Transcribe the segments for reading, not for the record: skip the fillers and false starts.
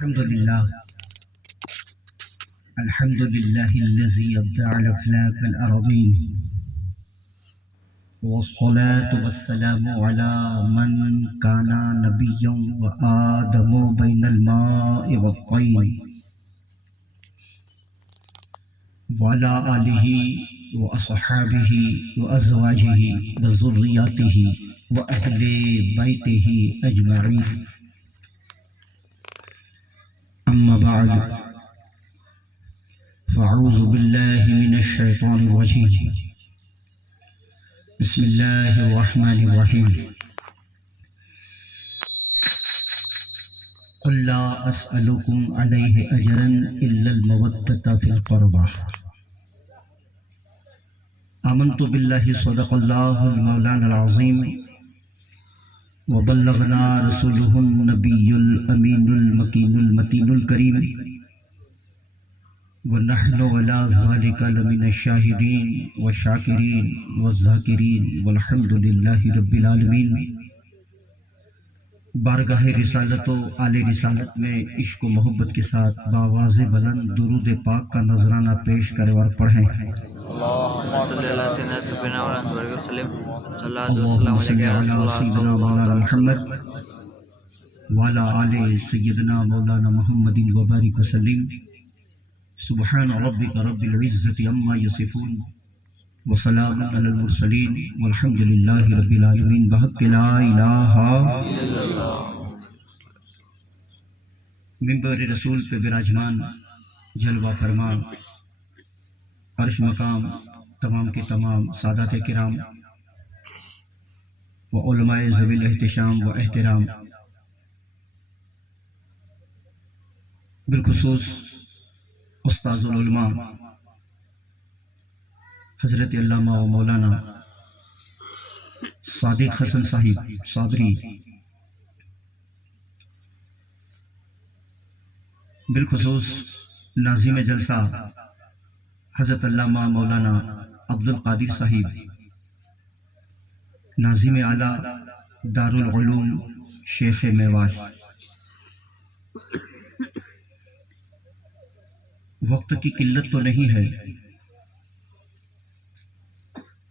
الحمد لله الذي أبدع الأفلاك الأراضين، والصلاة والسلام على من كان نبيا وآدم بين الماء والطين، وعلى آله وأصحابه وأزواجه وذرياته وأهل بيته أجمعين. أما بعد، فأعوذ بالله من الشيطان الرجيم. بسم الله الرحمن الرحيم. قل لا أسألكم عليه أجرا إلا المودة في القربى. آمنت بالله صدق الله المولانا العظيم، وبلغنا رسوله النبي الأمين المكين المتين الكريم، ونحن على ذلك لمن الشاهدين والشاكرين والذاكرين والحمد لله رب العالمين. بارگاہ رسالت و آل رسالت میں عشق و محبت کے ساتھ بآواز بلند درود پاک کا نذرانہ پیش کرے اور پڑھیں. اللہم صلی علی سیدنا مولانا محمد وعلی آل سیدنا مولانا محمد وبارک وسلم. سبحان ربک رب العزت عما یصفون وسلام علی المرسلین والحمد للہ رب العالمین. بحق لا الہ الا اللہ. منبر رسول پہ براجمان جلوہ فرما عرش مقام تمام کے تمام سادات کرام و علماء ذوی الاحتشام و احترام، بالخصوص استاذ العلماء حضرت علامہ و مولانا صادق حسن صاحب صابری، بالخصوص ناظم جلسہ حضرت علامہ مولانا عبد القادر صاحب، ناظم اعلیٰ دارالعلوم شیخ میواش. وقت کی قلت تو نہیں ہے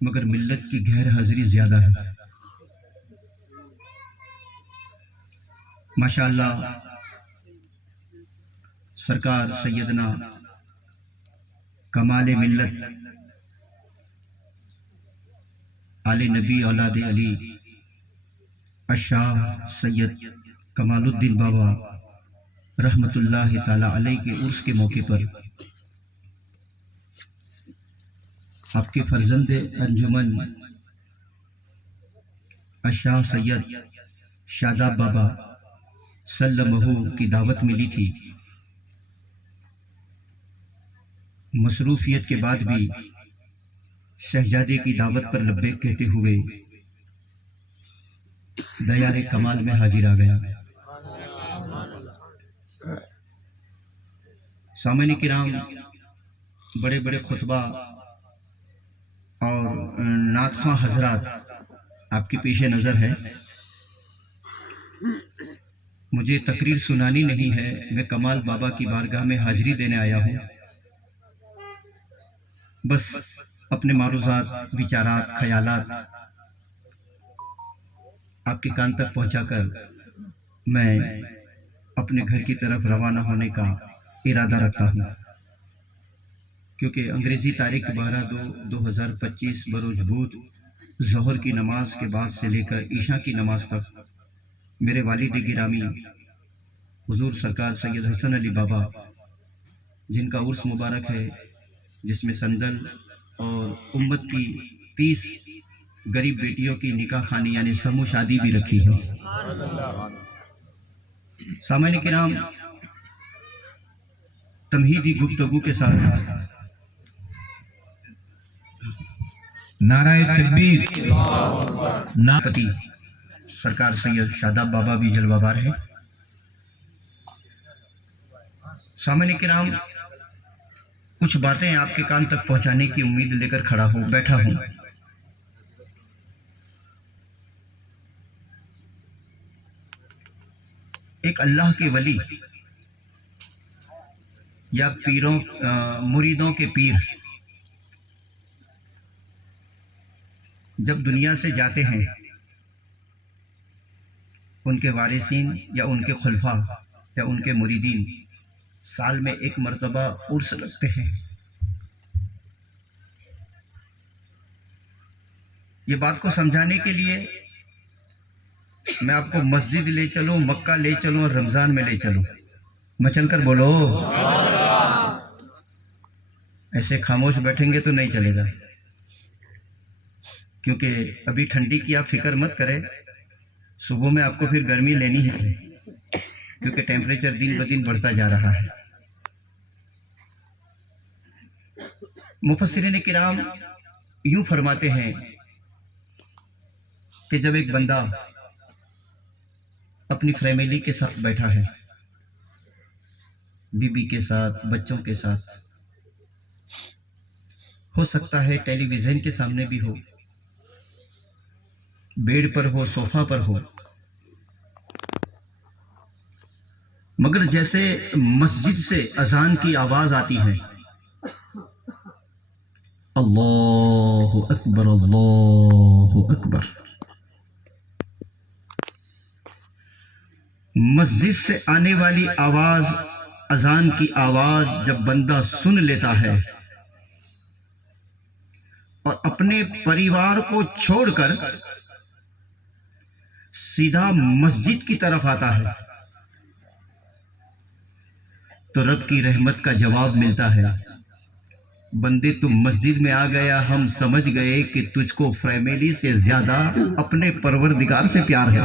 مگر ملت کی غیر حاضری زیادہ ہے. ماشاءاللہ سرکار سیدنا کمال ملت آل نبی اولاد علی الشاہ سید کمال الدین بابا رحمت اللہ تعالی علیہ کے عرس کے موقع پر آپ کے فرزند انجمن الشاہ سید شاداب بابا سلمہ کی دعوت ملی تھی. مصروفیت کے بعد بھی شہزادے کی دعوت پر لبیک کہتے ہوئے دیار کمال میں حاضر آ گیا. سامعین کرام، بڑے بڑے خطبہ اور نعت خواں حضرات آپ کے پیش نظر ہے. مجھے تقریر سنانی نہیں ہے، میں کمال بابا کی بارگاہ میں حاضری دینے آیا ہوں. بس اپنے معروضات، وچارات، خیالات آپ کے کان تک پہنچا کر میں اپنے گھر کی طرف روانہ ہونے کا ارادہ رکھتا ہوں، کیونکہ انگریزی تاریخ 12/2/2025 بروز بدھ ظہر کی نماز کے بعد سے لے کر عشاء کی نماز تک میرے والد گرامی حضور سرکار سید حسن علی بابا، جن کا عرس مبارک ہے، جس میں سندل اور امت کی 30 غریب بیٹیوں کی نکاح خوانی یعنی سمو شادی بھی رکھی ہے. سامعین کرام، تمہیدی گفتگو کے ساتھ نعرہ تکبیر، پتی سرکار سید شاداب بابا بھی جلوہ بار ہے. سامعین کرام، کچھ باتیں آپ کے کان تک پہنچانے کی امید لے کر بیٹھا ہوں. ایک اللہ کے ولی یا پیروں مریدوں کے پیر جب دنیا سے جاتے ہیں، ان کے وارثین یا ان کے خلفاء یا ان کے مریدین سال میں ایک مرتبہ عرس رکھتے ہیں۔ یہ بات کو سمجھانے کے لیے میں آپ کو مسجد لے چلوں، مکہ لے چلوں اور رمضان میں لے چلوں، مچل کر بولو، ایسے خاموش بیٹھیں گے تو نہیں چلے گا، کیونکہ ابھی ٹھنڈی کی آپ فکر مت کریں، صبح میں آپ کو پھر گرمی لینی ہے، کیونکہ ٹیمپریچر دن بدن بڑھتا جا رہا ہے۔ مفسرین کرام یوں فرماتے ہیں کہ جب ایک بندہ اپنی فیملی کے ساتھ بیٹھا ہے، بیوی کے ساتھ، بچوں کے ساتھ، ہو سکتا ہے ٹیلی ویژن کے سامنے بھی ہو، بیڈ پر ہو، صوفہ پر ہو، مگر جیسے مسجد سے اذان کی آواز آتی ہے، اللہ اکبر اللہ اکبر، مسجد سے آنے والی آواز، اذان کی آواز جب بندہ سن لیتا ہے اور اپنے پریوار کو چھوڑ کر سیدھا مسجد کی طرف آتا ہے تو رب کی رحمت کا جواب ملتا ہے، بندے تم مسجد میں آ گیا، ہم سمجھ گئے کہ تجھ کو فیملی سے زیادہ اپنے پروردگار سے پیار ہے۔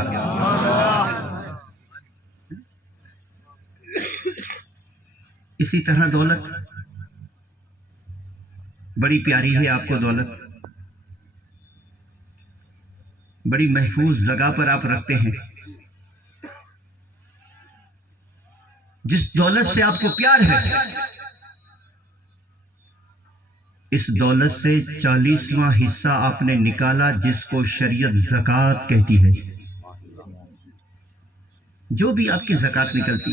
اسی طرح دولت بڑی پیاری ہے، آپ کو دولت بڑی محفوظ جگہ پر آپ رکھتے ہیں، جس دولت سے آپ کو پیار ہے، اس دولت سے 40واں حصہ آپ نے نکالا، جس کو شریعت زکوٰۃ کہتی ہے۔ جو بھی آپ کی زکوٰۃ نکلتی،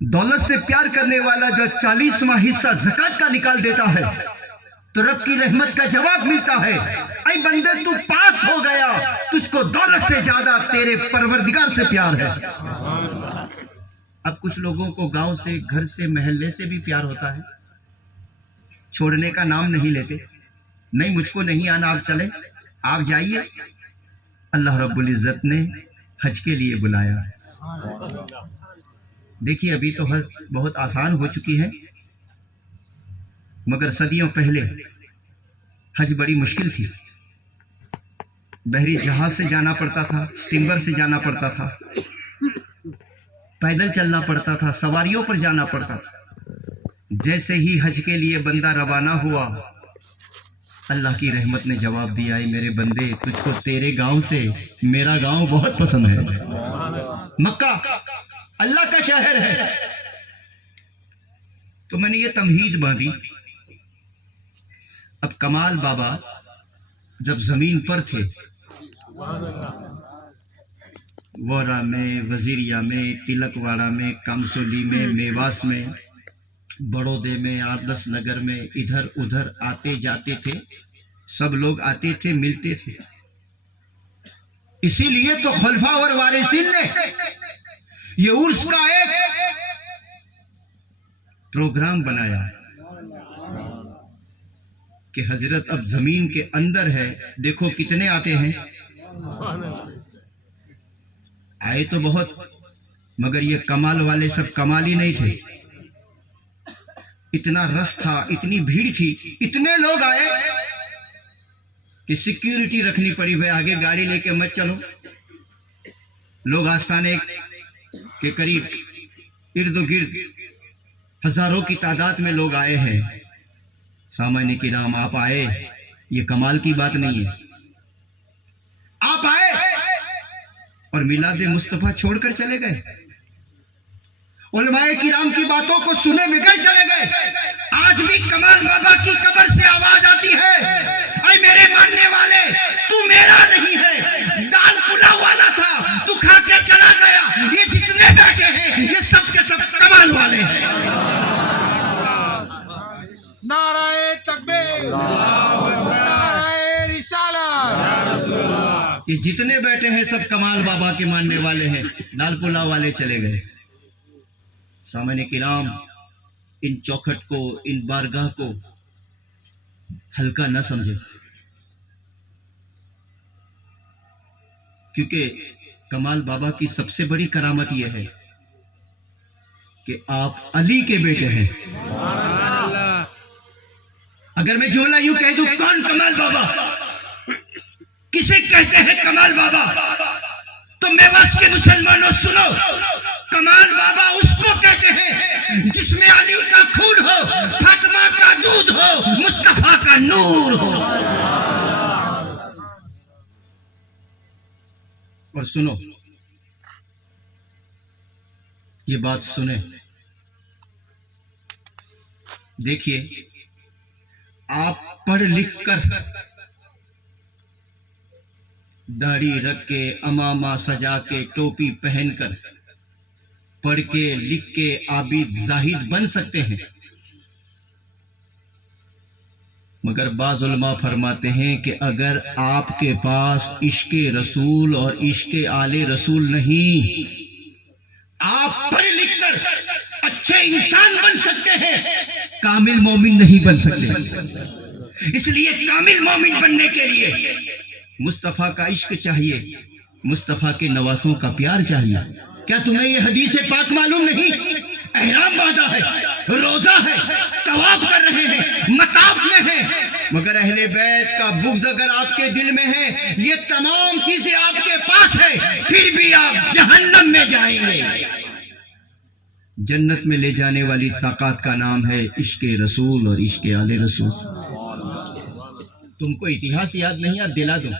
دولت سے پیار کرنے والا جو 40واں حصہ زکوٰۃ کا نکال دیتا ہے تو رب کی رحمت کا جواب ملتا ہے، اے بندے تو پاس ہو گیا، تجھ کو دولت سے زیادہ تیرے پروردگار سے پیار ہے۔ اب کچھ لوگوں کو گاؤں سے، گھر سے، محلے سے بھی پیار ہوتا ہے، چھوڑنے کا نام نہیں لیتے، نہیں مجھ کو نہیں آنا، آپ چلیں، آپ جائیے، اللہ رب العزت نے حج کے لیے بلایا ہے۔ دیکھیے ابھی تو حج بہت آسان ہو چکی ہے، مگر صدیوں پہلے حج بڑی مشکل تھی، بحری جہاز سے جانا پڑتا تھا، اسٹیمر سے جانا پڑتا تھا، پیدل چلنا پڑتا تھا، سواریوں پر جانا پڑتا تھا۔ جیسے ہی حج کے لیے بندہ روانہ ہوا، اللہ کی رحمت نے جواب دیا، اے میرے بندے تجھ کو تیرے گاؤں سے میرا گاؤں بہت پسند ہے، مکہ اللہ کا شہر ہے۔ تو میں نے یہ تمہید باندھی۔ اب کمال بابا جب زمین پر تھے، وورا میں، وزیریا میں، تلک واڑہ میں، کامسولی میں، میواس میں، بڑودے میں، آردس نگر میں، ادھر ادھر آتے جاتے تھے، سب لوگ آتے تھے، ملتے تھے۔ اسی لیے تو خلفاء اور وارثین نے یہ عرس کا ایک پروگرام بنایا کہ حضرت اب زمین کے اندر ہے، دیکھو کتنے آتے ہیں، آئے تو بہت، مگر یہ کمال والے سب کمال ہی نہیں تھے، اتنا رش تھا، اتنی بھیڑ تھی، اتنے لوگ آئے کہ سیکیورٹی رکھنی پڑی، بھائی آگے گاڑی لے کے مت چلو۔ لوگ آستانے کے قریب ارد گرد ہزاروں کی تعداد میں لوگ آئے ہیں۔ سامعین کرام، آپ آئے، یہ کمال کی بات نہیں ہے، آپ آئے اور میلاد مصطفیٰ چھوڑ کر چلے گئے، علماء کرام کی باتوں کو سنے بغیر چلے گئے۔ آج بھی کمال بابا کی قبر سے آواز آتی ہے، اے میرے ماننے والے، تو میرا نہیں ہے، دال پلاؤ والا تھا، تو کھا کے چلا گیا، یہ جتنے بیٹھے ہیں یہ سب کے سب کمال والے ہیں۔ جتنے بیٹے ہیں سب کمال بابا کے ماننے والے ہیں، دال پلاؤ والے چلے گئے۔ سامعین کرام، ان چوکھٹ کو، ان بارگاہ کو ہلکا نہ سمجھے، کیونکہ کمال بابا کی سب سے بڑی کرامت یہ ہے کہ آپ علی کے بیٹے ہیں۔ اگر میں جملہ یوں کہہ دوں، کون کمال بابا، کسے کہتے ہیں کمال بابا، تو میواس کے مسلمانوں سنو، کمال بابا اس کو کہتے ہیں جس میں علی کا خون ہو، فاطمہ کا دودھ ہو، مصطفیٰ کا نور ہو۔ اور سنو، یہ بات سنیں، دیکھیے، آپ پڑھ لکھ کر، داڑھی رکھ کے، امامہ سجا کے، ٹوپی پہن کر، پڑھ کے لکھ کے عابد زاہد بن سکتے ہیں، مگر بعض علماء فرماتے ہیں کہ اگر آپ کے پاس عشق رسول اور عشق آل رسول نہیں، آپ پڑھ لکھ کر اچھے انسان بن سکتے ہیں، کامل مومن نہیں بن سکتے۔ اس لیے کامل مومن بننے کے لیے مصطفیٰ کا عشق چاہیے، مصطفیٰ کے نواسوں کا پیار چاہیے۔ کیا تمہیں یہ حدیث پاک معلوم نہیں؟ احرام باندھا ہے، روزہ ہے، طواف کر رہے ہیں، مطاف میں ہیں، مگر اہل بیت کا بغض اگر آپ کے دل میں ہے، یہ تمام چیزیں آپ کے پاس ہے، پھر بھی آپ جہنم میں جائیں گے۔ جنت میں لے جانے والی طاقت کا نام ہے عشق رسول اور عشق آل رسول۔ تم کو اتہاس یاد نہیں، یاد دلا دوں۔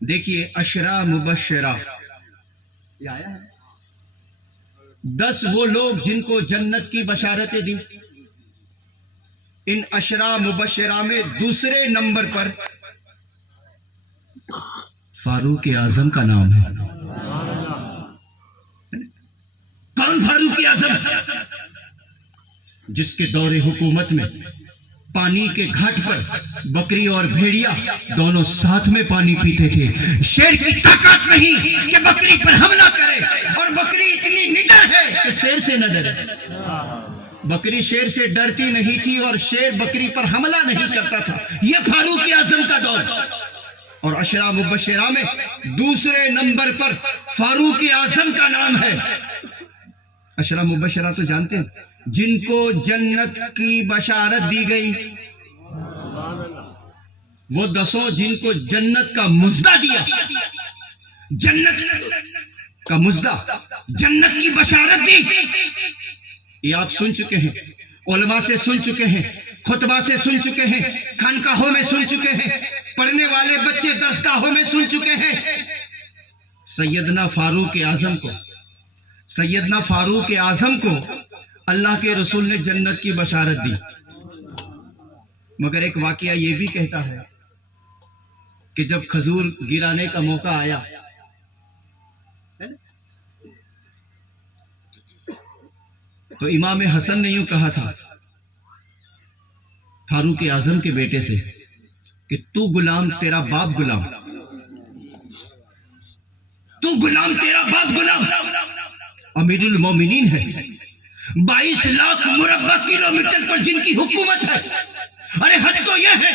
دیکھیے، عشرہ مبشرہ، یہ آیا ہے، 10 وہ لوگ جن کو جنت کی بشارتیں دی۔ ان عشرہ مبشرہ میں دوسرے نمبر پر فاروق اعظم کا نام ہے۔ کون فاروق اعظم؟ جس کے دور حکومت میں پانی کے گھاٹ پر بکری اور بھیڑیا دونوں ساتھ میں پانی پیتے تھے۔ شیر کی طاقت نہیں کہ بکری پر حملہ کرے، اور بکری اتنی نڈر ہے کہ شیر سے نہ ڈرے۔ بکری شیر سے ڈرتی نہیں تھی اور شیر بکری پر حملہ نہیں کرتا تھا۔ یہ فاروق اعظم کا دور۔ اور عشرہ مبشرہ میں دوسرے نمبر پر فاروق اعظم کا نام ہے۔ عشرہ مبشرہ تو جانتے ہیں، جن کو جنت کی بشارت دی گئی، وہ 10 جن کو جنت کا مژدہ دیا، جنت کا مژدہ، جنت کی بشارت دی۔ یہ آپ سن چکے ہیں، علماء سے سن چکے ہیں، خطبہ سے سن چکے ہیں، خانقاہوں میں سن چکے ہیں، پڑھنے والے بچے درسگاہوں میں سن چکے ہیں۔ سیدنا فاروق اعظم کو اللہ کے رسول نے جنت کی بشارت دی، مگر ایک واقعہ یہ بھی کہتا ہے کہ جب کھجور گرانے کا موقع آیا، تو امام حسن نے یوں کہا تھا فاروق اعظم کے بیٹے سے کہ تو غلام، تیرا باپ غلام، تو غلام، تیرا باپ غلام، امیر المومنین ہے، 22 لاکھ مربع کلومیٹر پر جن کی حکومت ہے۔ ارے حد تو یہ ہے،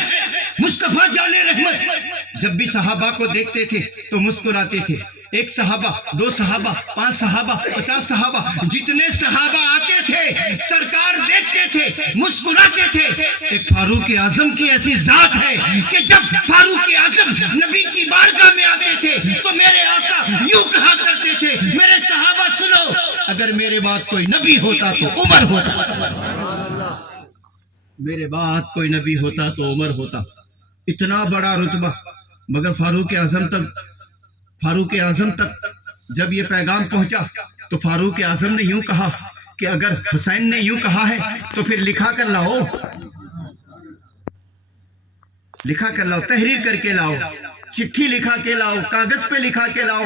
مصطفیٰ جان رحمت جب بھی صحابہ کو دیکھتے تھے تو مسکراتے تھے۔ 1 صحابہ، 2 صحابہ، 5 صحابہ، 50 صحابہ، جتنے صحابہ آتے تھے سرکار دیکھتے تھے، مسکراتے تھے۔ ایک فاروق اعظم کی ایسی ذات ہے کہ جب فاروق اعظم نبی کی بارگاہ میں آتے تھے تو میرے آقا یوں کہا کرتے تھے، میرے صحابہ سنو، اگر میرے بعد کوئی نبی ہوتا تو عمر ہوتا، میرے بعد کوئی نبی ہوتا تو عمر ہوتا۔ اتنا بڑا رتبہ، مگر فاروق اعظم تک جب یہ پیغام پہنچا تو فاروق اعظم نے یوں کہا کہ اگر حسین نے یوں کہا ہے تو پھر لکھا کر لاؤ، لکھا کر لاؤ، تحریر کر کے لاؤ، چٹھی لکھا کے لاؤ، کاغذ پہ لکھا کے لاؤ۔